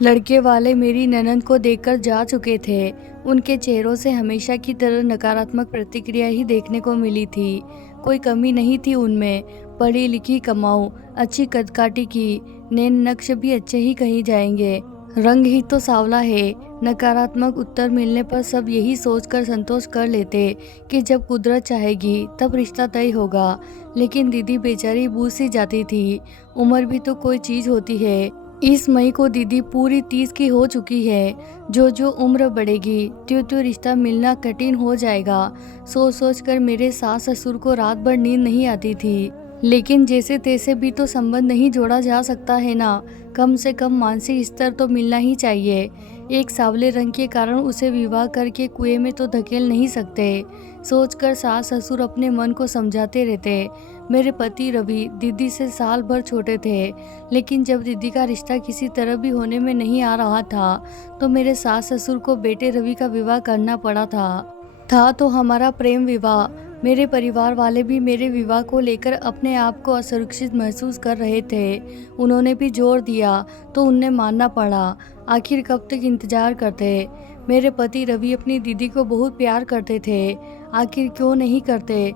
लड़के वाले मेरी ननद को देखकर जा चुके थे। उनके चेहरों से हमेशा की तरह नकारात्मक प्रतिक्रिया ही देखने को मिली थी। कोई कमी नहीं थी उनमें। पढ़ी लिखी, कमाऊ, अच्छी कदकाठी की, नैन नक्श भी अच्छे ही कही जाएंगे। रंग ही तो सांवला है। नकारात्मक उत्तर मिलने पर सब यही सोचकर संतोष कर लेते कि जब कुदरत चाहेगी तब रिश्ता तय होगा। लेकिन दीदी बेचारी बूझ सी जाती थी। उम्र भी तो कोई चीज होती है। इस मई को दीदी पूरी 30 की हो चुकी है। जो जो उम्र बढ़ेगी त्यों त्यों रिश्ता मिलना कठिन हो जाएगा। सोच सोच कर मेरे सास ससुर को रात भर नींद नहीं आती थी। लेकिन जैसे तैसे भी तो संबंध नहीं जोड़ा जा सकता है ना। कम से कम मानसिक स्तर तो मिलना ही चाहिए। एक सांवले रंग के कारण उसे विवाह करके कुएं में तो धकेल नहीं सकते। सोचकर सास ससुर अपने मन को समझाते रहते। मेरे पति रवि दीदी से साल भर छोटे थे। लेकिन जब दीदी का रिश्ता किसी तरह भी होने में नहीं आ रहा था तो मेरे सास ससुर को बेटे रवि का विवाह करना पड़ा था तो हमारा प्रेम विवाह। मेरे परिवार वाले भी मेरे विवाह को लेकर अपने आप को असुरक्षित महसूस कर रहे थे। उन्होंने भी जोर दिया तो उन्हें मानना पड़ा। आखिर कब तक इंतजार करते। मेरे पति रवि अपनी दीदी को बहुत प्यार करते थे। आखिर क्यों नहीं करते।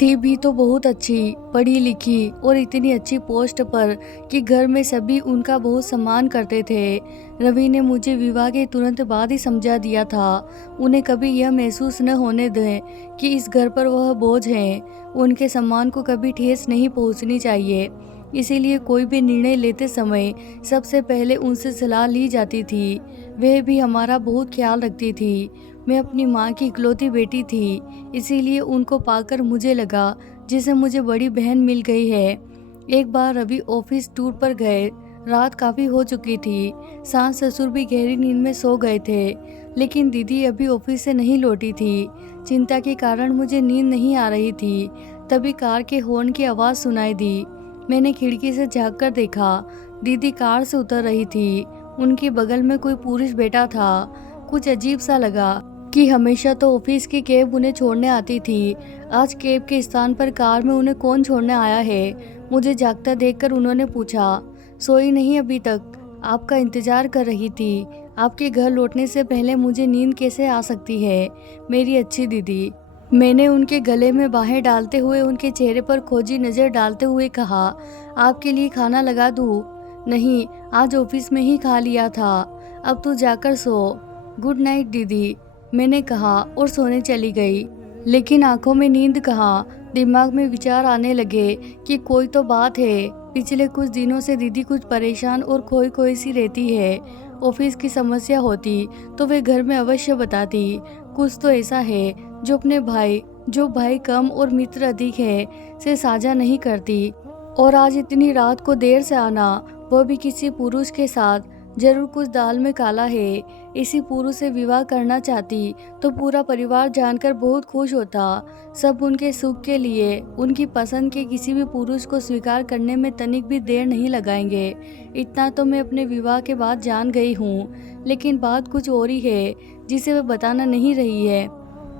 थी भी तो बहुत अच्छी, पढ़ी लिखी और इतनी अच्छी पोस्ट पर कि घर में सभी उनका बहुत सम्मान करते थे। रवि ने मुझे विवाह के तुरंत बाद ही समझा दिया था। उन्हें कभी यह महसूस न होने दें कि इस घर पर वह बोझ हैं। उनके सम्मान को कभी ठेस नहीं पहुंचनी चाहिए। इसीलिए कोई भी निर्णय लेते समय सबसे पहले उनसे सलाह ली जाती थी। वह भी हमारा बहुत ख्याल रखती थी। मैं अपनी माँ की इकलौती बेटी थी, इसीलिए उनको पाकर मुझे लगा जैसे मुझे बड़ी बहन मिल गई है। एक बार रवि ऑफिस टूर पर गए। रात काफ़ी हो चुकी थी। सास ससुर भी गहरी नींद में सो गए थे। लेकिन दीदी अभी ऑफिस से नहीं लौटी थी। चिंता के कारण मुझे नींद नहीं आ रही थी। तभी कार के हॉर्न की आवाज़ सुनाई दी। मैंने खिड़की से झाँक कर देखा। दीदी कार से उतर रही थी। उनके बगल में कोई पुरुष बैठा था। कुछ अजीब सा लगा कि हमेशा तो ऑफिस की कैब उन्हें छोड़ने आती थी। आज कैब के स्थान पर कार में उन्हें कौन छोड़ने आया है। मुझे जागता देखकर उन्होंने पूछा, सोई नहीं अभी तक? आपका इंतजार कर रही थी। आपके घर लौटने से पहले मुझे नींद कैसे आ सकती है, मेरी अच्छी दीदी। मैंने उनके गले में बाहें डालते हुए उनके चेहरे पर खोजी नज़र डालते हुए कहा, आपके लिए खाना लगा दूँ? नहीं, आज ऑफिस में ही खा लिया था। अब तू जाकर सो। गुड नाइट दीदी, मैंने कहा और सोने चली गई। लेकिन आंखों में नींद कहाँ। दिमाग में विचार आने लगे कि कोई तो बात है। पिछले कुछ दिनों से दीदी कुछ परेशान और खोई खोई सी रहती है। ऑफिस की समस्या होती तो वे घर में अवश्य बताती। कुछ तो ऐसा है जो भाई कम और मित्र अधिक है से साझा नहीं करती। और आज इतनी रात को देर से आना, वह भी किसी पुरुष के साथ, जरूर कुछ दाल में काला है। इसी पुरुष से विवाह करना चाहती तो पूरा परिवार जानकर बहुत खुश होता। सब उनके सुख के लिए उनकी पसंद के किसी भी पुरुष को स्वीकार करने में तनिक भी देर नहीं लगाएंगे। इतना तो मैं अपने विवाह के बाद जान गई हूँ। लेकिन बात कुछ और ही है जिसे वह बताना नहीं रही है।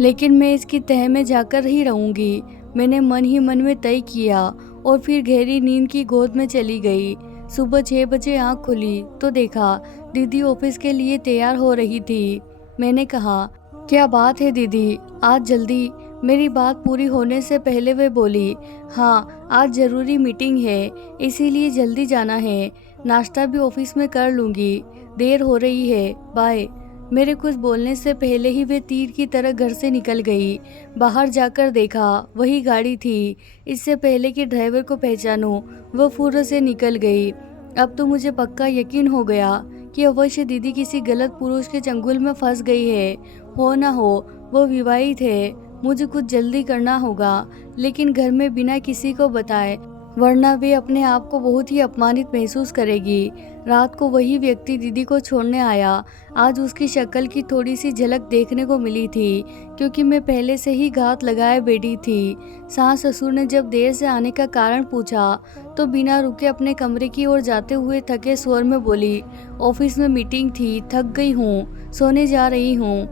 लेकिन मैं इसकी तह में जाकर ही रहूँगी। मैंने मन ही मन में तय किया और फिर गहरी नींद की गोद में चली गई। सुबह 6 बजे आँख खुली तो देखा दीदी ऑफिस के लिए तैयार हो रही थी। मैंने कहा, क्या बात है दीदी, आज जल्दी? मेरी बात पूरी होने से पहले वे बोली, हाँ आज ज़रूरी मीटिंग है, इसीलिए जल्दी जाना है। नाश्ता भी ऑफिस में कर लूँगी, देर हो रही है, बाय। मेरे कुछ बोलने से पहले ही वे तीर की तरह घर से निकल गई। बाहर जाकर देखा वही गाड़ी थी। इससे पहले कि ड्राइवर को पहचानूं, वह फुर्र से निकल गई। अब तो मुझे पक्का यकीन हो गया कि अवश्य दीदी किसी गलत पुरुष के चंगुल में फंस गई है। हो ना हो वो विवाहित है। मुझे कुछ जल्दी करना होगा, लेकिन घर में बिना किसी को बताए, वरना वे अपने आप को बहुत ही अपमानित महसूस करेगी। रात को वही व्यक्ति दीदी को छोड़ने आया। आज उसकी शक्ल की थोड़ी सी झलक देखने को मिली थी, क्योंकि मैं पहले से ही घात लगाए बैठी थी। सास ससुर ने जब देर से आने का कारण पूछा तो बिना रुके अपने कमरे की ओर जाते हुए थके स्वर में बोली, ऑफिस में मीटिंग थी, थक गई हूँ, सोने जा रही हूँ।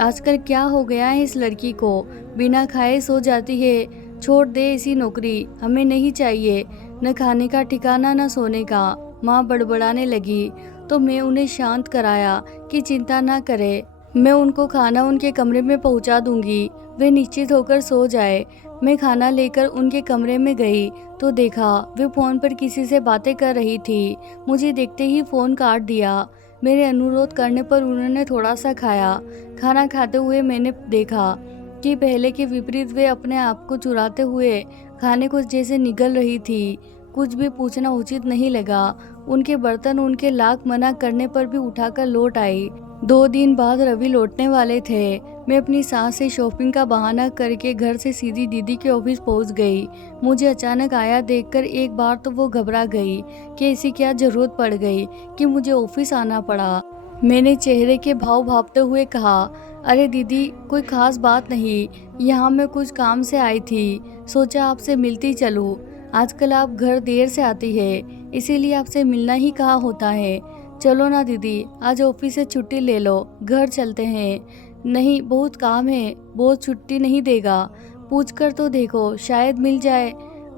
आजकल क्या हो गया है इस लड़की को, बिना खाए सो जाती है। छोड़ दे ऐसी नौकरी, हमें नहीं चाहिए। न खाने का ठिकाना न सोने का। माँ बड़बड़ाने लगी। तो मैं उन्हें शांत कराया कि चिंता ना करें, मैं उनको खाना उनके कमरे में पहुंचा दूंगी, वे निश्चित होकर सो जाए। मैं खाना लेकर उनके कमरे में गई तो देखा वे फ़ोन पर किसी से बातें कर रही थी। मुझे देखते ही फ़ोन काट दिया। मेरे अनुरोध करने पर उन्होंने थोड़ा सा खाया। खाना खाते हुए मैंने देखा कि पहले के विपरीत वे अपने आप को चुराते हुए खाने को जैसे निगल रही थी। कुछ भी पूछना उचित नहीं लगा। उनके बर्तन उनके लाख मना करने पर भी उठाकर लौट आई। 2 दिन बाद रवि लौटने वाले थे। मैं अपनी सास से शॉपिंग का बहाना करके घर से सीधी दीदी के ऑफिस पहुंच गई। मुझे अचानक आया देखकर एक बार तो वो घबरा गई कि ऐसी क्या जरूरत पड़ गई कि मुझे ऑफिस आना पड़ा। मैंने चेहरे के भाव भांपते हुए कहा, अरे दीदी, कोई खास बात नहीं, यहाँ मैं कुछ काम से आई थी, सोचा आपसे मिलती चलूँ। आजकल आप घर देर से आती है, इसीलिए आपसे मिलना ही कहा होता है। चलो ना दीदी, आज ऑफिस से छुट्टी ले लो, घर चलते हैं। नहीं, बहुत काम है, बहुत छुट्टी नहीं देगा। पूछ कर तो देखो, शायद मिल जाए।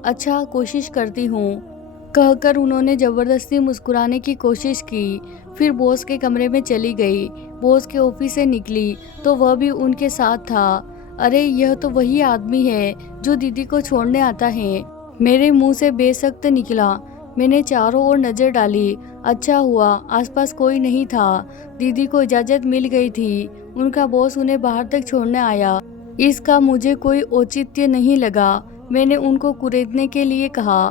अच्छा, कोशिश करती हूँ, कहकर उन्होंने जबरदस्ती मुस्कुराने की कोशिश की। फिर बॉस के कमरे में चली गई। बॉस के ऑफिस से निकली तो वह भी उनके साथ था। अरे, यह तो वही आदमी है जो दीदी को छोड़ने आता है। मेरे मुंह से बेसख्त निकला। मैंने चारों ओर नजर डाली। अच्छा हुआ आसपास कोई नहीं था। दीदी को इजाजत मिल गई थी। उनका बॉस उन्हें बाहर तक छोड़ने आया। इसका मुझे कोई औचित्य नहीं लगा। मैंने उनको कुरेदने के लिए कहा,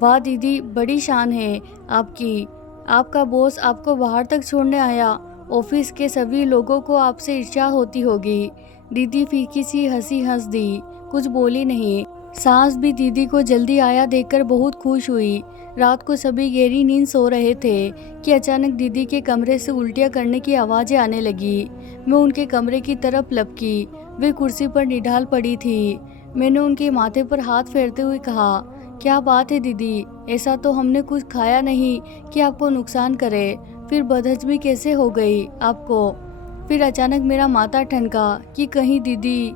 वाह दीदी, बड़ी शान है आपकी। आपका बॉस आपको बाहर तक छोड़ने आया। ऑफिस के सभी लोगों को आपसे ईर्ष्या होती होगी। दीदी फीकी सी हंसी हंस दी, कुछ बोली नहीं। सास भी दीदी को जल्दी आया देखकर बहुत खुश हुई। रात को सभी गहरी नींद सो रहे थे कि अचानक दीदी के कमरे से उल्टियां करने की आवाज़ें आने लगी। मैं उनके कमरे की तरफ लपकी। वे कुर्सी पर निढाल पड़ी थी। मैंने उनके माथे पर हाथ फेरते हुए कहा, क्या बात है दीदी, ऐसा तो हमने कुछ खाया नहीं कि आपको नुकसान करे। फिर बदहजमी कैसे हो गई आपको? फिर अचानक मेरा माथा ठनका कि कहीं दीदी।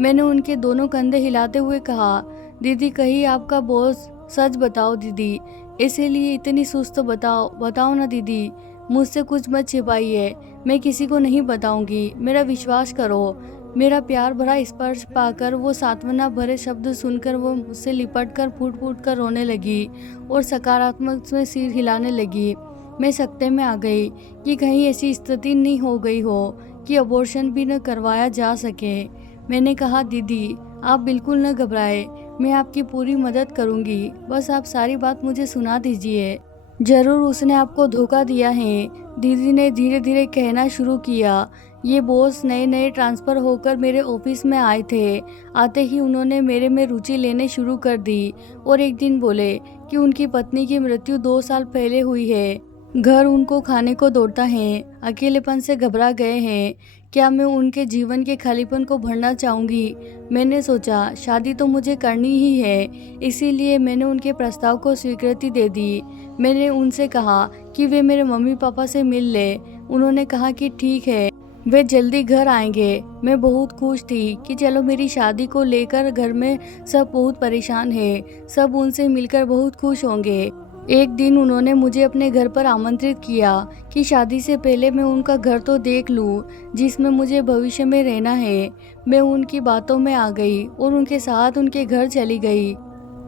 मैंने उनके दोनों कंधे हिलाते हुए कहा, दीदी, कहीं आपका बॉस? सच बताओ दीदी, इसीलिए इतनी सुस्त? बताओ ना दीदी, मुझसे कुछ मत छिपाइए, मैं किसी को नहीं बताऊंगी, मेरा विश्वास करो। मेरा प्यार भरा स्पर्श पाकर, वो सांत्वना भरे शब्द सुनकर वो मुझसे लिपटकर फूट फूट कर रोने लगी और सकारात्मक में सिर हिलाने लगी। मैं सकते में आ गई कि कहीं ऐसी स्थिति नहीं हो गई हो कि अबॉर्शन भी न करवाया जा सके। मैंने कहा, दीदी, आप बिल्कुल न घबराए, मैं आपकी पूरी मदद करूंगी, बस आप सारी बात मुझे सुना दीजिए। जरूर उसने आपको धोखा दिया है, दीदी ने धीरे धीरे कहना शुरू किया। ये बॉस नए नए ट्रांसफ़र होकर मेरे ऑफिस में आए थे। आते ही उन्होंने मेरे में रुचि लेने शुरू कर दी और एक दिन बोले कि उनकी पत्नी की मृत्यु 2 साल पहले हुई है। घर उनको खाने को दौड़ता है, अकेलेपन से घबरा गए हैं। क्या मैं उनके जीवन के खालीपन को भरना चाहूँगी? मैंने सोचा शादी तो मुझे करनी ही है, इसीलिए मैंने उनके प्रस्ताव को स्वीकृति दे दी। मैंने उनसे कहा कि वे मेरे मम्मी पापा से मिल ले। उन्होंने कहा कि ठीक है, वे जल्दी घर आएंगे। मैं बहुत खुश थी कि चलो, मेरी शादी को लेकर घर में सब बहुत परेशान है, सब उनसे मिलकर बहुत खुश होंगे। एक दिन उन्होंने मुझे अपने घर पर आमंत्रित किया कि शादी से पहले मैं उनका घर तो देख लूं, जिसमें मुझे भविष्य में रहना है। मैं उनकी बातों में आ गई और उनके साथ उनके घर चली गई।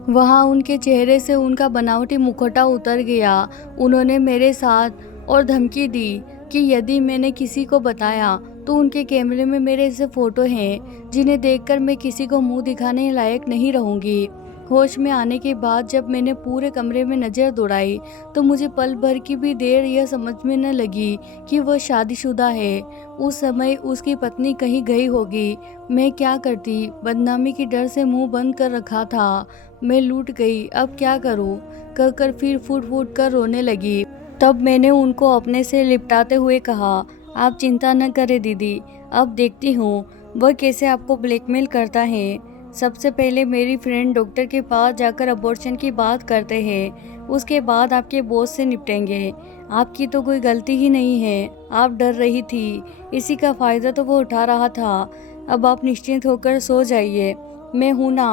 वहाँ उनके चेहरे से उनका बनावटी मुखौटा उतर गया। उन्होंने मेरे साथ और धमकी दी कि यदि मैंने किसी को बताया तो उनके कैमरे में मेरे ऐसे फ़ोटो हैं जिन्हें देखकर मैं किसी को मुंह दिखाने लायक नहीं रहूँगी। होश में आने के बाद जब मैंने पूरे कमरे में नज़र दौड़ाई तो मुझे पल भर की भी देर यह समझ में न लगी कि वह शादीशुदा है। उस समय उसकी पत्नी कहीं गई होगी। मैं क्या करती? बदनामी की डर से मुंह बंद कर रखा था। मैं लूट गई, अब क्या करूं? कहकर फिर फूट फूट कर रोने लगी। तब मैंने उनको अपने से लिपटाते हुए कहा, आप चिंता न करें दीदी, अब देखती हूँ वह कैसे आपको ब्लैकमेल करता है। सबसे पहले मेरी फ्रेंड डॉक्टर के पास जाकर अबॉर्शन की बात करते हैं, उसके बाद आपके बॉस से निपटेंगे। आपकी तो कोई गलती ही नहीं है, आप डर रही थी, इसी का फ़ायदा तो वो उठा रहा था। अब आप निश्चिंत होकर सो जाइए, मैं हूँ ना,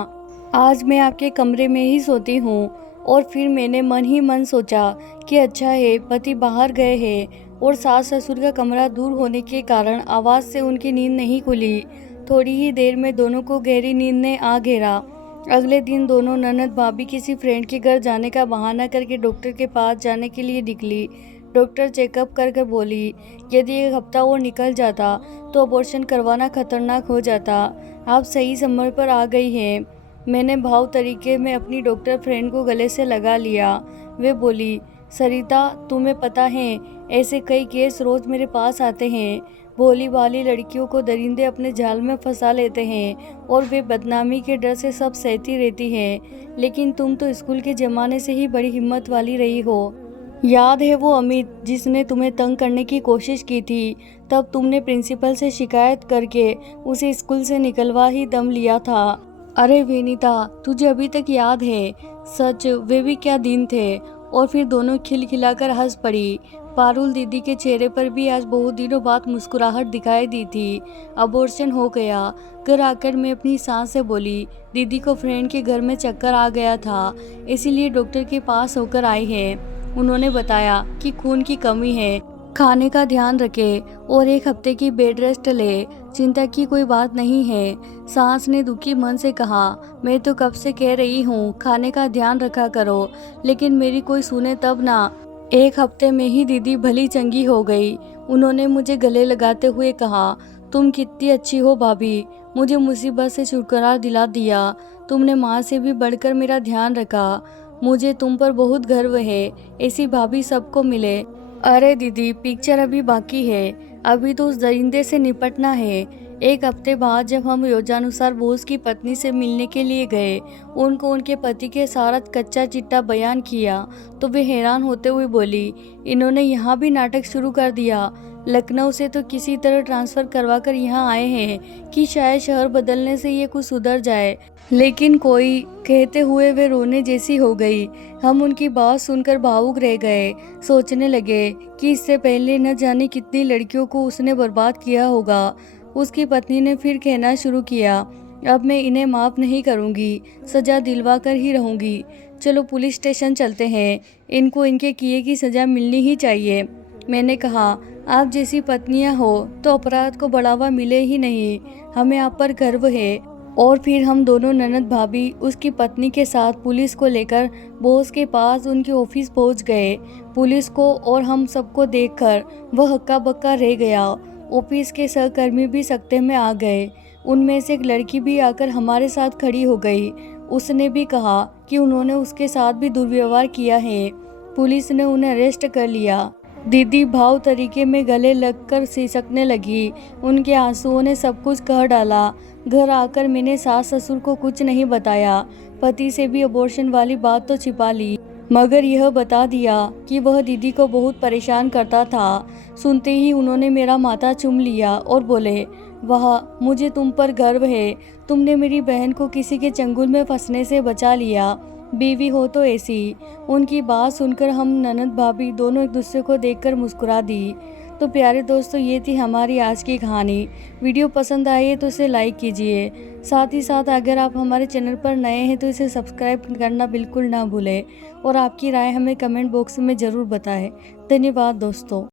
आज मैं आपके कमरे में ही सोती हूँ। और फिर मैंने मन ही मन सोचा कि अच्छा है पति बाहर गए हैं और सास ससुर का कमरा दूर होने के कारण आवाज़ से उनकी नींद नहीं खुली। थोड़ी ही देर में दोनों को गहरी नींद ने आ घेरा। अगले दिन दोनों ननद भाभी किसी फ्रेंड के घर जाने का बहाना करके डॉक्टर के पास जाने के लिए निकली। डॉक्टर चेकअप कर कर बोली, यदि 1 हफ्ता और निकल जाता तो अबॉर्शन करवाना खतरनाक हो जाता। आप सही समय पर आ गई हैं। मैंने भाव तरीके में अपनी डॉक्टर फ्रेंड को गले से लगा लिया। वे बोली, सरिता तुम्हें पता है ऐसे कई केस रोज़ मेरे पास आते हैं। भोली भाली लड़कियों को दरिंदे अपने जाल में फंसा लेते हैं और वे बदनामी के डर से सब सहती रहती हैं। लेकिन तुम तो स्कूल के ज़माने से ही बड़ी हिम्मत वाली रही हो। याद है वो अमित जिसने तुम्हें तंग करने की कोशिश की थी? तब तुमने प्रिंसिपल से शिकायत करके उसे स्कूल से निकलवा ही दम लिया था। अरे विनीता, तुझे अभी तक याद है? सच वे भी क्या दिन थे। और फिर दोनों खिलखिलाकर हंस पड़ी। पारुल दीदी के चेहरे पर भी आज बहुत दिनों बाद मुस्कुराहट दिखाई दी थी। अबॉर्शन हो गया। घर आकर मैं अपनी सास से बोली, दीदी को फ्रेंड के घर में चक्कर आ गया था, इसीलिए डॉक्टर के पास होकर आई है। उन्होंने बताया कि खून की कमी है, खाने का ध्यान रखे और 1 हफ्ते की बेड रेस्ट ले। चिंता की कोई बात नहीं है। सास ने दुखी मन से कहा, मैं तो कब से कह रही हूँ खाने का ध्यान रखा करो, लेकिन मेरी कोई सुने तब ना। 1 हफ्ते में ही दीदी भली चंगी हो गई। उन्होंने मुझे गले लगाते हुए कहा, तुम कितनी अच्छी हो भाभी, मुझे मुसीबत से छुटकारा दिला दिया। तुमने माँ से भी बढ़कर मेरा ध्यान रखा। मुझे तुम पर बहुत गर्व है। ऐसी भाभी सबको मिले। अरे दीदी, पिक्चर अभी बाकी है। अभी तो उस दरिंदे से निपटना है। 1 हफ्ते बाद जब हम योजनानुसार बोस की पत्नी से मिलने के लिए गए, उनको उनके पति के सारा कच्चा चिट्ठा बयान किया तो वे हैरान होते हुए बोली, इन्होंने यहाँ भी नाटक शुरू कर दिया। लखनऊ से तो किसी तरह ट्रांसफ़र करवा कर यहाँ आए हैं कि शायद शहर बदलने से ये कुछ सुधर जाए, लेकिन कोई, कहते हुए वे रोने जैसी हो गई। हम उनकी बात सुनकर भावुक रह गए। सोचने लगे कि इससे पहले न जाने कितनी लड़कियों को उसने बर्बाद किया होगा। उसकी पत्नी ने फिर कहना शुरू किया, अब मैं इन्हें माफ़ नहीं करूँगी, सज़ा दिलवा कर ही रहूँगी। चलो पुलिस स्टेशन चलते हैं, इनको इनके किए की सज़ा मिलनी ही चाहिए। मैंने कहा, आप जैसी पत्नियां हो तो अपराध को बढ़ावा मिले ही नहीं। हमें आप पर गर्व है। और फिर हम दोनों ननद भाभी उसकी पत्नी के साथ पुलिस को लेकर बॉस के पास उनके ऑफिस पहुंच गए। पुलिस को और हम सबको देखकर वह हक्का बक्का रह गया। ऑफिस के सहकर्मी भी सकते में आ गए। उनमें से एक लड़की भी आकर हमारे साथ खड़ी हो गई। उसने भी कहा कि उन्होंने उसके साथ भी दुर्व्यवहार किया है। पुलिस ने उन्हें अरेस्ट कर लिया। दीदी भाव तरीके में गले लगकर सिसकने लगी। उनके आंसुओं ने सब कुछ कह डाला। घर आकर मैंने सास ससुर को कुछ नहीं बताया। पति से भी अबॉर्शन वाली बात तो छिपा ली, मगर यह बता दिया कि वह दीदी को बहुत परेशान करता था। सुनते ही उन्होंने मेरा माथा चूम लिया और बोले, वाह, मुझे तुम पर गर्व है। तुमने मेरी बहन को किसी के चंगुल में फंसने से बचा लिया। बीवी हो तो ऐसी। उनकी बात सुनकर हम ननद भाभी दोनों एक दूसरे को देखकर मुस्कुरा दी। तो प्यारे दोस्तों, ये थी हमारी आज की कहानी। वीडियो पसंद आई है तो इसे लाइक कीजिए। साथ ही साथ अगर आप हमारे चैनल पर नए हैं तो इसे सब्सक्राइब करना बिल्कुल ना भूलें और आपकी राय हमें कमेंट बॉक्स में ज़रूर बताएं। धन्यवाद दोस्तों।